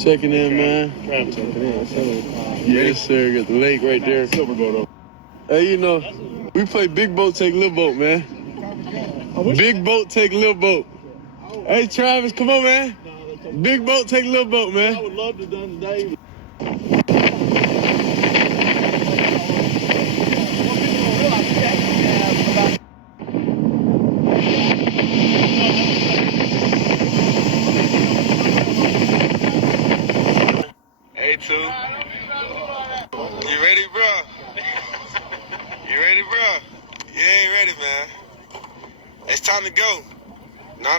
Checking in, man. Travis checking in. Yes, sir. Got the lake right there. Silver go Hey, you know, we play big boat, take little boat, man. Big boat, take little boat. Hey, Travis, come on, man. Big boat, take little boat, man. I would love to have done today. Hey, two. You ready, bro? You ready, bro? You ain't ready, man. It's time to go. Now.